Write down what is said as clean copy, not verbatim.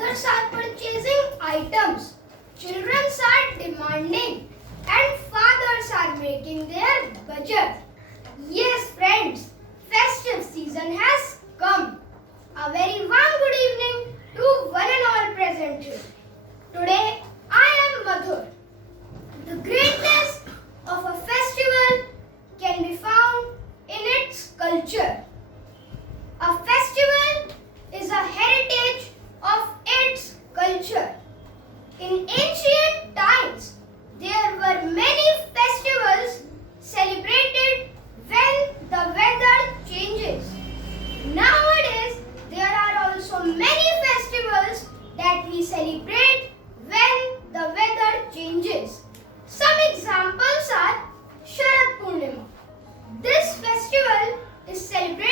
mothers are purchasing items, children are demanding, and fathers are making their budget. Yes, friends, festive season has come. A very warm good evening to one and all present here. Today, I am Madhur. The greatness of a festival can be found in its culture. A festival is a heritage of its culture. In ancient times, there were many festivals celebrated when the weather changes. Nowadays, there are also many festivals that we celebrate when the weather changes. Some examples are Sharad Purnima. This festival is celebrated